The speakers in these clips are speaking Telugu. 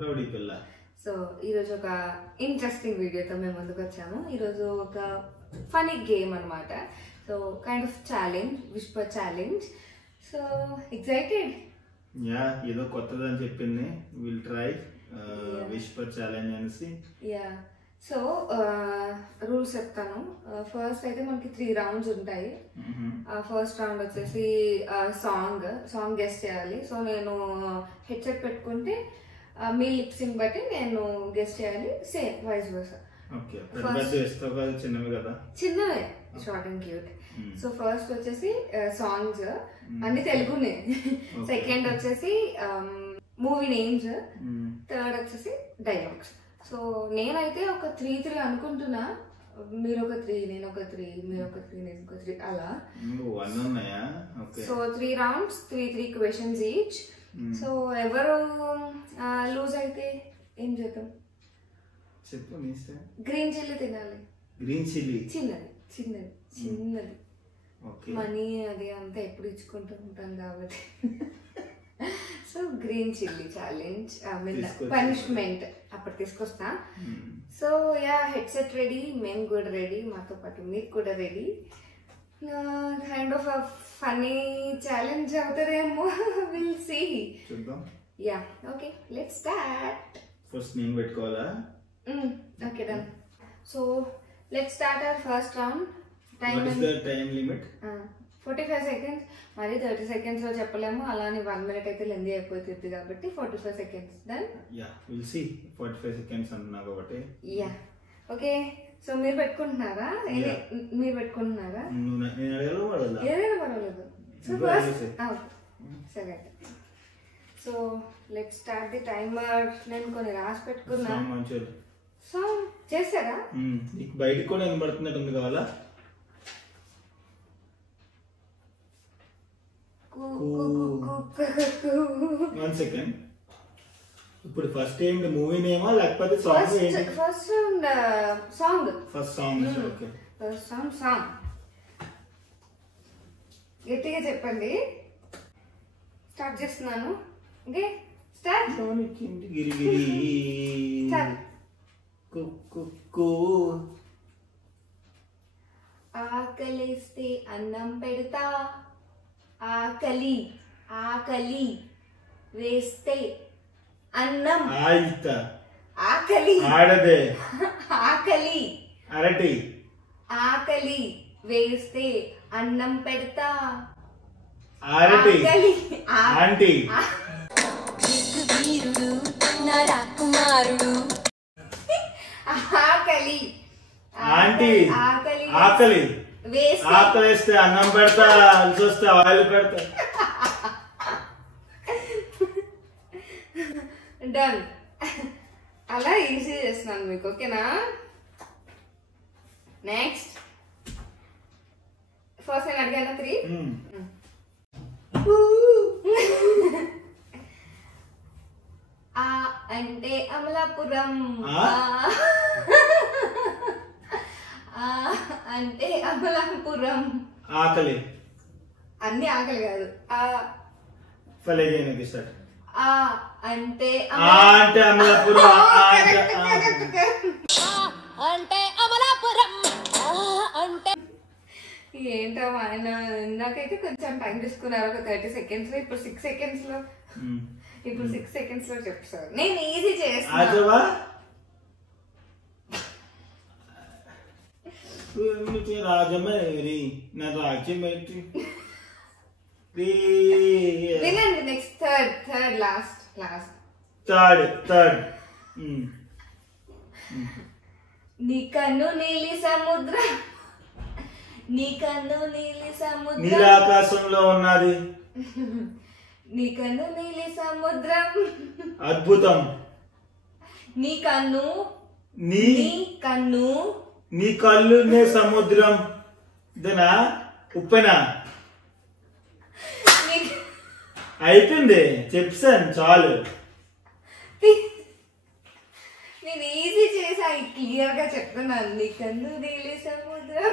రౌడీ పిల్ల. సో ఈరోజు ఒక ఇంట్రెస్టింగ్ వీడియోతో మేము ముందుకు వచ్చాము. ఈరోజు ఒక ఫనీ గేమ్ అనమాట. So kind of challenge, whisper challenge. So excited? Yeah, ఏదో కొత్తదని చెప్పింది. విల్ ట్రై విస్పర్ ఛాలెంజ్ అనేసి. యా, సో రూల్స్ చెప్తాను. ఫస్ట్ అయితే మనకి 3 రౌండ్స్ ఉంటాయి. ఫస్ట్ రౌండ్ వచ్చేసి సాంగ్ గెస్ట్ చేయాలి. సో నేను హెడ్సెట్ పెట్టుకుంటే మీ లిప్సింగ్ బట్టి నేను గెస్ట్ చేయాలి. Same vice versa. చిన్నవే, short and cute. So first వచ్చేసి సాంగ్స్ అన్ని తెలుగునే. సెకండ్ వచ్చేసి మూవీ నేమ్స్. థర్డ్ వచ్చేసి డైలాగ్స్. సో నేనైతే ఒక 3 అనుకుంటున్నా. మీరు ఒక 3, నేను ఒక 3, మీరు ఒక 3, నేను ఒక 3, అలా. So 3 rounds, 3 questions each. So ఎవరు లూజ్ అయితే ఏం చేద్దాం? చెప్పు. గ్రీన్ చిల్లీ తినాలి. గ్రీన్ చిల్లీ చిన్నది చిన్నది చిన్నది. మనీ అది అంతా ఎప్పుడు ఇచ్చుకుంటూ ఉంటాం కాబట్టి. So green chilli challenge, punishment అప్పుడు తీసుకొస్తా. సో యా, హెడ్సెట్ రెడీ, మేము కూడా రెడీ, మాతో పాటు మీరు కూడా ready. Kind of funny challenge అవుతారేమో, విల్ సీ. చూద్దాం. Yeah, okay, let's start. First నేను పెట్టుకోవాలా? Okay, done. So let's start our first round. Time limit 45 seconds. మరి 30 seconds లో చెప్పలేము. అలానే 1 minute అయితే లెంది అయిపోతుంది కాబట్టి 45 seconds. Done. Yeah, will see. 45 seconds అన్నా కాబట్టి. Yeah, okay. సో మీరు పెట్టుకుంటున్నారా? మీరు పెట్టుకుంటున్నారా? ఏదైనా పర్వాలేదు. సో ఫస్ట్ సరే. So let's start the timer. నేను కొన్ని రాసి పెట్టుకున్నా. సో చేస్తారా? బయటకు కూడా వినబడుతున్నట్టుంది కావాలా? One second. ఇప్పుడు ఫస్ట్ ఏంటి, మూవీ నేమా లేకపోతే song? First song. First song. Okay, first song. గట్టిగా చెప్పండి. స్టార్ట్ చేస్తున్నాను. Okay, start. గిరిగిరి ఆకలిస్తే అన్నం పెడతా, ఆకలి ఆకలి వేస్తే అన్నం. ఆకలి ఆడదే. ఆకలి అరటి. ఆకలి వేస్తే అన్నం పెడతా. అరటి. ఆంటీ. వీరుడు నా రాకుమారుడు. ఆకలి ఆంటీ. ఆకలి ఆకలి వేస్తే ఆకలిస్తే అన్నం పెడతా, అలసొస్తే ఆయిల్ పెడతా. డన్. అలా ఈజీ చేస్తున్నాను మీకు, ఓకేనా? నెక్స్ట్. ఫస్ట్ నేను అడిగాను 3. ఆ అంటే అమలాపురం. అంటే అమలాపురం. ఆకలి. అన్ని ఆకలి కాదు. ఆ అంటే అంటే అమలాపురం. అంటే అమలాపురం. అంటే ఏంటో ఆయన నాకైతే కొంచెం టైం తీసుకున్నారు. ఒక 30 seconds లో, ఇప్పుడు 6 seconds లో. ఇప్పుడు 6 seconds లో చెప్తాను. నేను ఈజీ చేస్తాను. రాజమేరి నా రాజ్యమేటి. వినండి. Next third last. థర్డ్. నీ కన్ను నీలి సముద్రం. నీ కన్ను నీలి సముద్రం. నీలాకాశంలో ఉన్నది. నీ కన్ను నీలి సముద్రం. అద్భుతం. నీ కన్ను నీ కళ్ళునే సముద్రం. ఇదేనా? ఉప్పెనా? అయిపోయింది, చెప్పాను చాలు. నేను ఈజీ చేసా, క్లియర్ గా చెప్తున్నాను. నీ కన్ను నీలి సముద్రం.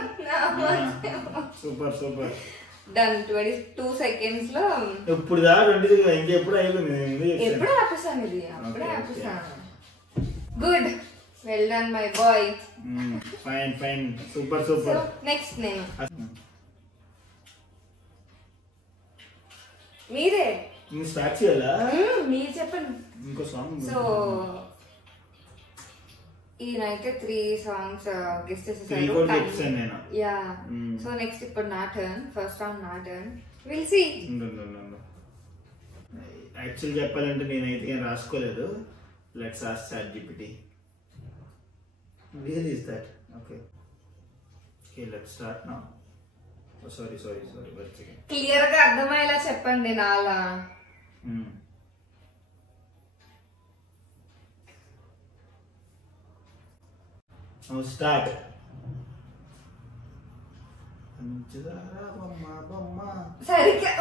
సూపర్. డన్ 22 seconds లో ఇప్పుడు దా 20 ఇంకెప్పుడు అయిపోయింది ఎప్పుడే ఆపేసాను ఇది అప్పుడే ఆపేసాను good well done my boy fine super so next నేను మీరే నేను స్టార్ట్ చేయాలా మీరు చెప్పండి ఇంకో సాంగ్ సో ఈయనైతే 3 songs గెస్ట్ చేసేసారు నేను యా సో నెక్స్ట్ ఇప్పుడు నా టర్న్ ఫస్ట్ రౌండ్ నా టర్న్ విల్ సీ యాక్చువల్ చెప్పాలంటే నేనైతే ఏం రాసుకోలేదు let's ask ChatGPT where is that okay let's start now oh sorry wait again clear గా అర్థమయ్యేలా చెప్పండి నాలా స్టార్ట్ పంచదార బొమ్మ బొమ్మ సరిగ్గా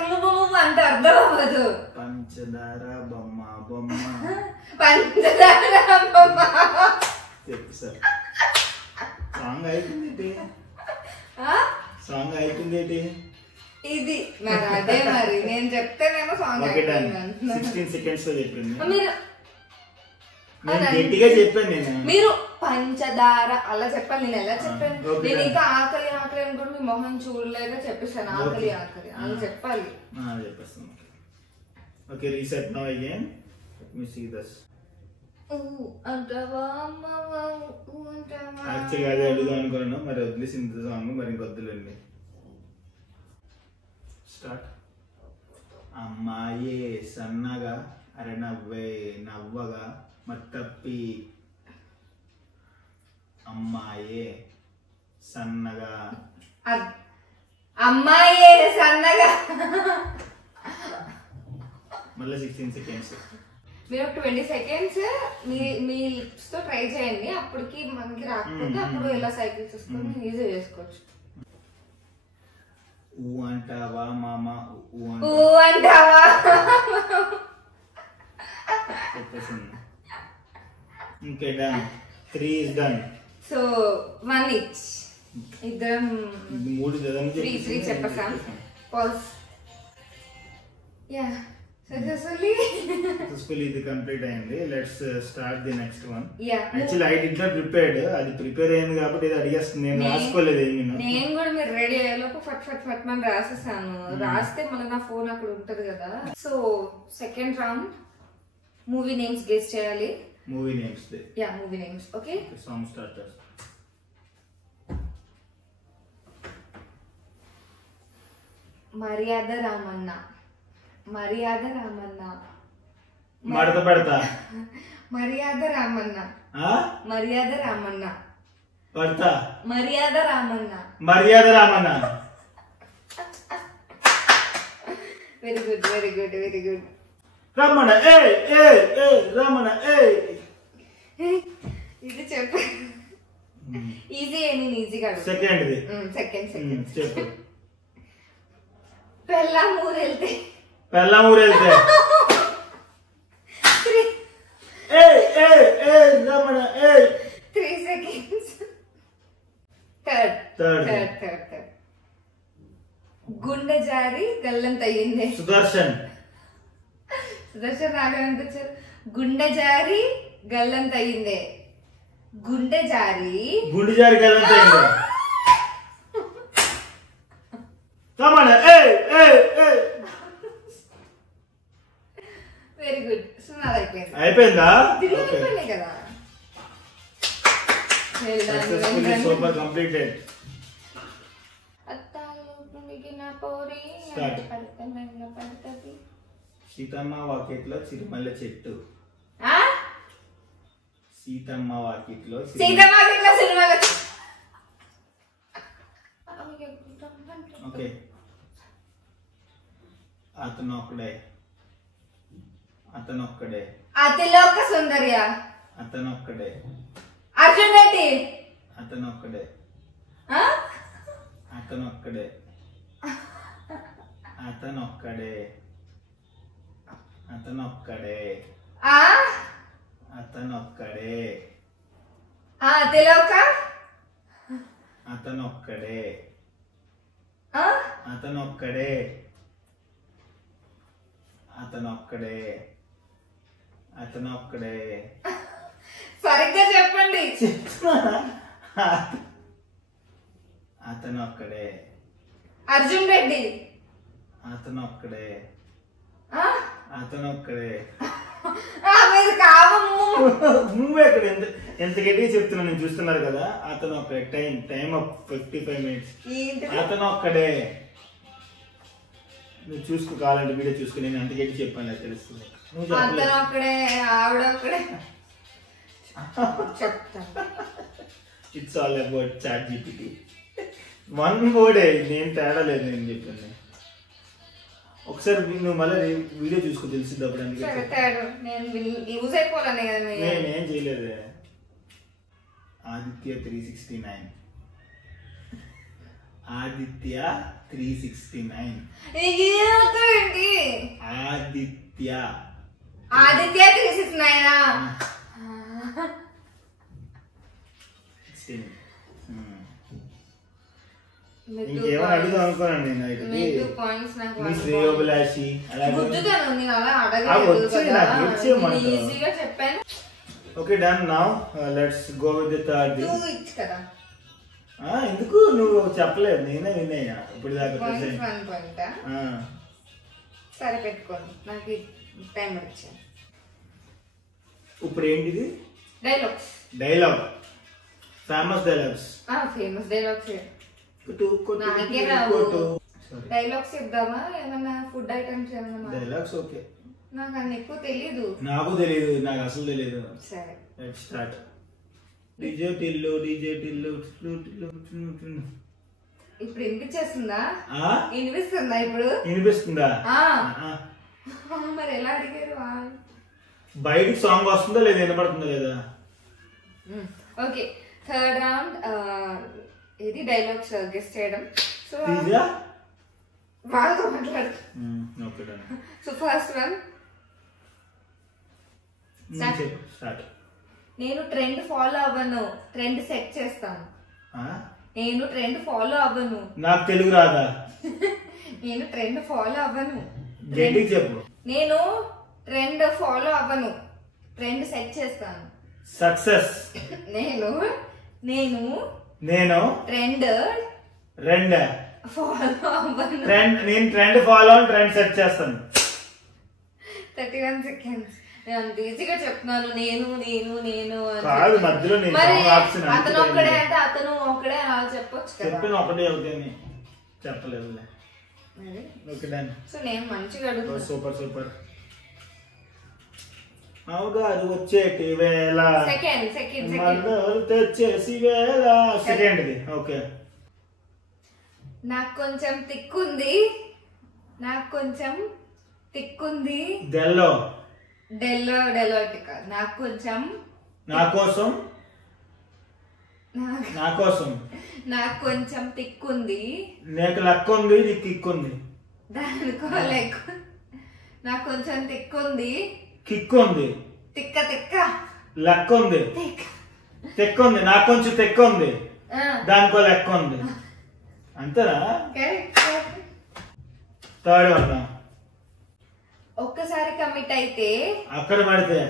అంటే అర్థం అవ్వదు పంచదార బొమ్మ బొమ్మ పంచదార బొమ్మ చెప్పు సార్ సాంగ్ అయిపోయింది ఇది మరి అదే మరి నేను చెప్తేనేమో సాంగ్ 16 seconds లో చెప్పింది మీరు నేను గట్టిగా చెప్పాను నేను మీరు పంచదార అలా చెప్పాలి నేను ఎలా చెప్పాను నేను ఇంకా ఆకలి అనుకుంటే మీ మొహం చూడలేక చెప్పేసాను ఆకలి అలా చెప్పాలి చెప్పేస్తాను okay reset now again let me see this యాక్చువల్గా అదే అడుగుదాం అనుకున్నాను మరి వదిలేసింది సాంగ్ మరి ఇంకొద్దులండి స్టార్ట్ అమ్మాయే సన్నగా అరే నవ్వగా మత్తప్పి అమ్మాయే సన్నగా అమ్మాయే సన్నగా మళ్ళీ 16 seconds మీరు 20 seconds మీ లిప్స్ తో ట్రై చేయండి అప్పటికి మనకి రాకపోతే అప్పుడు ఎలా సైకిల్ చేసుకొని ఈజీ చేసుకోవచ్చు ఊ అంటావా మామ ఊ అంటావా okay done 3 is done so 1 each ఇద్దరం 3 చెప్పేసాం పాజ్ యా సక్సెస్ఫుల్లీ ఇది కంప్లీట్ అయింది let's start the next one yeah actually I did not prepared అది ప్రిపేర్ అయింది కాబట్టి ఇది అడిగేస్తుంది నేను రాసుకోలేదు నేను కూడా మీరు రెడీ అయ్యేలోపు ఫట్ మనం రాసేసాను రాస్తే మళ్ళీ నా ఫోన్ అక్కడ ఉంటది కదా so second round movie names guess చేయాలి movie names yeah movie names okay song starters Maryada Ramanna మడత పెడతా మర్యాద రామన్న పడతా మర్యాద రామన్న వెరీ గుడ్ రమణ రమణ ఇది చెప్పు ఈజీ నేను ఈజీగా సెకండ్ చెప్పు పెళ్ళాం ఊరు వెళ్తే రమణ 3 seconds థర్డ్ గుండె జారి గల్లంతయ్యింది సుదర్శన్ రాఘవేంద్ర గుండె జారి గల్లంతయ్యింది గుండె జారి గల్లంతయ్యింది రమణ వెరీ గుడ్ అయిపోయిందా కదా సూపర్ కంప్లీటెడ్ సీతమ్మ వాకిట్లో చిరుమల్ల చెట్టు సీతమ్మ వాకిట్లో ఓకే అతనొక్కడే అతిలోక సుందర్య అతనొక్కడే అర్జున్ రెడ్డి అతనొక్కడే అతనొక్కడే అతనొక్కడే అతనొక్కడే అతనొక్కడే అతిలోక అతనొక్కడే అతనొక్కడే అతనొక్కడే అతనొక్కడే సరిగ్గా చెప్పండి. అతనొక్కడే అర్జున్ రెడ్డి. అతనొక్కడే అతనొక్కడే మీరు కావము నువ్వే ఎక్కడ ఎంత గట్టిగా చెప్తున్నా నేను చూస్తున్నారు కదా. అతను ఒక్కడే. Time of 55 minutes. అతను ఒక్కడే. నువ్వు చూసుకో, కావాలంటే వీడియో చూసుకుని నేను ఎంత గట్టి చెప్పాను తెలుస్తుంది. అతను ఒక్కడే ఆవిడ ఒక్కడే చెప్తాను. It's all about ChatGPT. One వర్డే, నేను తేడా లేదు నేను చెప్పింది. ఒకసారి నువ్వు మళ్ళీ వీడియో చూసుకో తెలిసింది అప్పుడు. నేనేం చేయలేదు. ఆదిత్య 369 ఆదిత్య 369 ఆదిత్య 369 ఇంకేమో అడుగుదాం అనుకోనండి నేను. శ్రేయోభిలాషి చెప్పాను. Okay done. Now let's go with the third. ఎందుకు నువ్వు చెప్పలేదు, నేనే వినయ్యా ఇప్పుడు దాకా. సరే పెట్టుకోండి, నాకు టైం వచ్చాను. ఇప్పుడు ఏంటిది? Dialogues. Dialogue. Famous dialogues. Famous dialogues. Dialogues చెప్దామా? ఏమన్నా ఫుడ్ ఐటమ్స్ ఏమన్నా? Dialogues okay. నాకు అన్ని ఎక్కువ తెలీదు. నాకు తెలియదు, నాకు అసలు తెలియదు. సరే let's start. DJ Tillu DJ Tillu. ఇప్పుడు వినిపించేస్తుందా? వినిపిస్తుందా ఇప్పుడు? వినిపిస్తుందా? మరి ఎలా అడిగారు? బయటికి సాంగ్ వస్తుందా లేదా, వినపడుతుందా లేదా? Okay, third round. ఇది డైలాగ్స్ గెస్ట్ చేయడం. సో వాళ్ళతో మాట్లాడు. So first one. నేను ట్రెండ్ ఫాలో అవ్వను, ట్రెండ్ సెట్ చేస్తాను. నేను ట్రెండ్ ఫాలో అవ్వను. నాకు తెలుగు రాదా? నేను ట్రెండ్ ఫాలో అవ్వను. చెప్పు. నేను ట్రెండ్ ఫాలో అవ్వను, ట్రెండ్ సెట్ చేస్తాను. సక్సెస్. నేను నేను నేను ట్రెండ్ ఫాలో అవ్వను. నేను ట్రెండ్ ఫాలో ట్రెండ్ సెట్ చేస్తాను. 31 seconds. నేను అంత ఈజీగా చెప్తున్నాను. నేను నేను నేను కాదు, మధ్యలో మరి అతను ఒక్కడే అంటే అతను ఒక్కడే అలా చెప్పొచ్చు కదా. చెప్పిన ఒకటే అవుతాయని చెప్పలేదు. సో నేను మంచిగా అడుగుతాను. Super super. అవుగారు వచ్చేటి వేళ, తెచ్చేసి వేళ. సెకండ్ది ఓకే. నాకు కొంచెం తిక్కుంది, నాకు కొంచెం తిక్కుంది. డెల్లో డెల్లో డెలోటి కాదు. నాకు కొంచెం నా కోసం నాకు కొంచెం తిక్కుంది. నీకు లెక్క ఉంది, నీకు కిక్కుంది. దానికో లెక్క. నాకు కొంచెం తిక్కుంది, కిక్కుంది. తిక్క తిక్క లెక్క ఉంది, తెక్క ఉంది. నాకు కొంచెం తెక్క ఉంది, దానికో లెక్క ఉంది. అంతేనా? Third one. ఒక్కసారి కమిట్ అయితే అక్కడ పడితే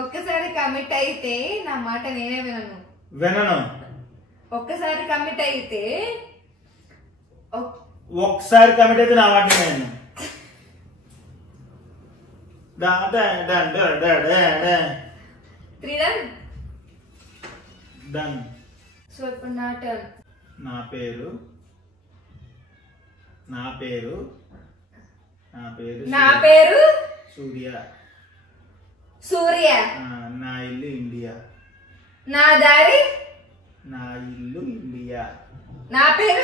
ఒక్కసారి కమిట్ అయితే నా మాట నేనే వినను. ఒక్కసారి కమిట్ అయితే నా మాట నేను. డన్. సో ఇప్పుడు నా టర్న్. నా పేరు సూర్య. నా ఇల్లు ఇండియా. నా దారి నా ఇల్లు ఇండియా. నా పేరు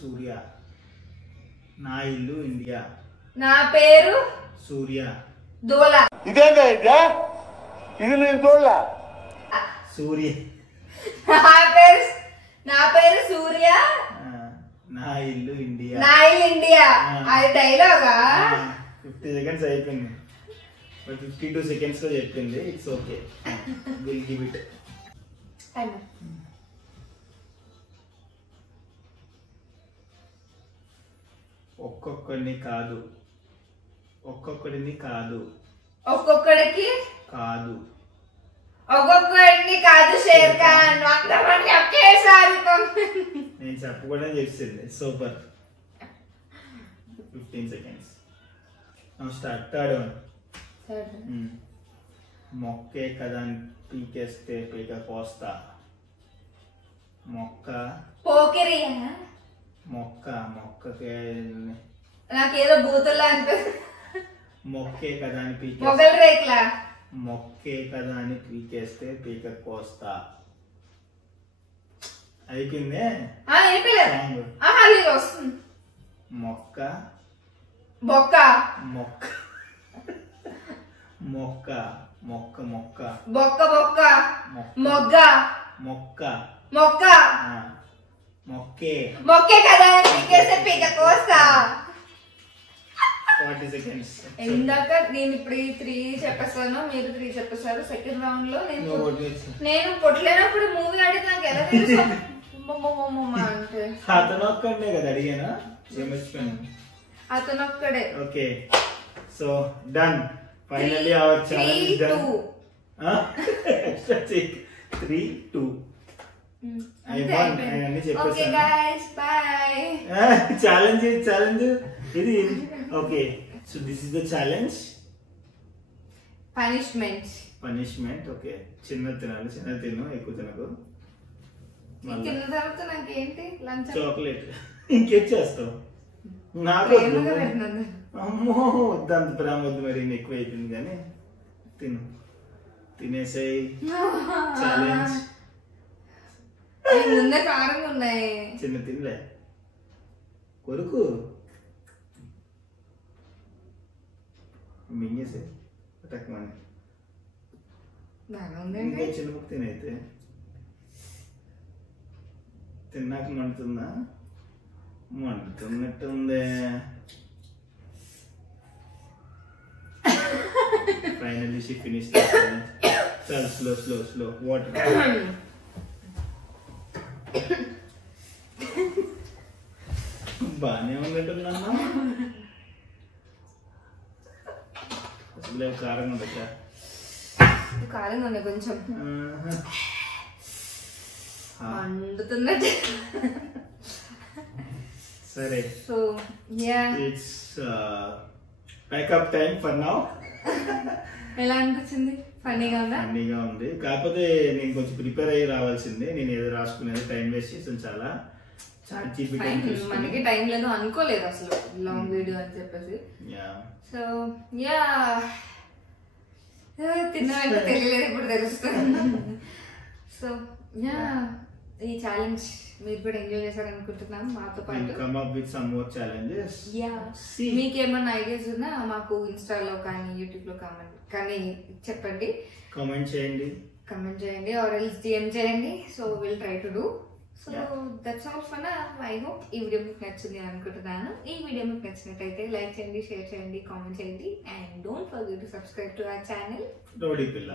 సూర్య. నా ఇల్లు ఇండియా. నా పేరు సూర్య. దోల. సూర్య. నా పేరు సూర్య. నా ఇల్లు ఇండియా. అది డైలాగా? 50 seconds అయిపోయింది. 52 seconds లో చెప్పింది. It's okay, will give it. ఒక్కొక్కడిని కాదు ఒక్కొక్కడికి కాదు ఒక్కొక్కడిని కాదు షేర్ ఖాన్ 100 మంది ఒకేసారి నేను చెప్పకుండా చేసింది super 15 seconds now start third one మొక్కే కదా అని పీకేస్తే పీక కోస్తా పోకిరి మొక్కకే నాకేదో బూతుల్లా అనిపిస్తుంది మొక్కే కదా అని మొగల్ రేక్లా మొక్కే కదా అని పీకేస్తే పీక కోస్తా అయిపోయిందే వస్తుంది మొక్క బొక్క మొక్క మొక్క మొక్క మొక్క బొక్క బొక్క మొగ్గ మొక్క మొక్క మొక్కే మొక్కే కదా పీకేస్తే పీక కోస్తా 40 seconds ఇందాక నేను ఇప్పుడు 3 చెప్పేస్తాను మీరు 3 చెప్పేస్తారు సెకండ్ రౌండ్ లో నేను కొట్టలేనప్పుడు మూవీ ఆడితే నాకు ఎలా తెలుసు అంటే అతను ఒక్కడే కదా అడిగానా అతను ఒక్కడే okay so done finally hour challenge done 3-2 I won. అన్ని చెప్పేసాను ఓకే గైస్ బై ఛాలెంజ్ ఇది okay so this is the challenge punishment okay చిన్న తిను ఎక్కువ తినకు తిన్న తర్వాత నాకేంటి లంచ్ చాక్లెట్ ఇంకేం చేస్తావు నాకు అమ్మో వద్దంత ప్రేమ వద్దు మరి ఎక్కువ అయిపోయింది కానీ తినేసాయి ఛాలెంజ్ ముందే కారంగా ఉన్నాయి చిన్న తినలే కొరుకు మింగేసే పటకమని ఇంకా చిన్న ముక్క తినైతే తిన్నాక మండుతున్నట్టుందే ఫైనల్లీ షీ ఫినిష్ చాలా స్లో వాటర్ బానే ఉన్నట్టున్నా అసలు కారంగా ఉండొచ్చా కారంగా ఉన్నాయి కొంచెం వండుతున్నట్టు సరే so yeah it's pack up time for now ఎలా అనిపించింది ఫన్నీగా ఉంది కాకపోతే నేను కొంచెం ప్రిపేర్ అయ్యి రావాల్సిందే నేను ఏదో రాసుకునేది టైం వేస్ట్ చేసాను చాలా మనకి టైం లేదు అనుకోలేదు అసలు లాంగ్ వీడియో అని చెప్పేసి సో యా తిన్నట్టు తెలియలేదు ఇప్పుడు తెలుస్తుంది సో యా ఈ ఛాలెంజ్ మీరు కూడా ఎంజాయ్ చేశారు అనుకుంటున్నాం మాతో పాటు come up with some more challenges yeah మీకు ఏమైనా ఐడియాస్ ఉన్నా మాకు ఇన్స్టాలో కానీ యూట్యూబ్ లో కానీ చెప్పండి కామెంట్ చేయండి ఆర్ ఎల్స్ డిఎం చేయండి so will try to do so that's all for now I hope ఈ వీడియో మీకు నచ్చింది అనుకుంటున్నాను ఈ వీడియో మీకు నచ్చినట్టయితే లైక్ చేయండి షేర్ చేయండి కామెంట్ చేయండి and don't forget to subscribe to our channel rowdy పిల్ల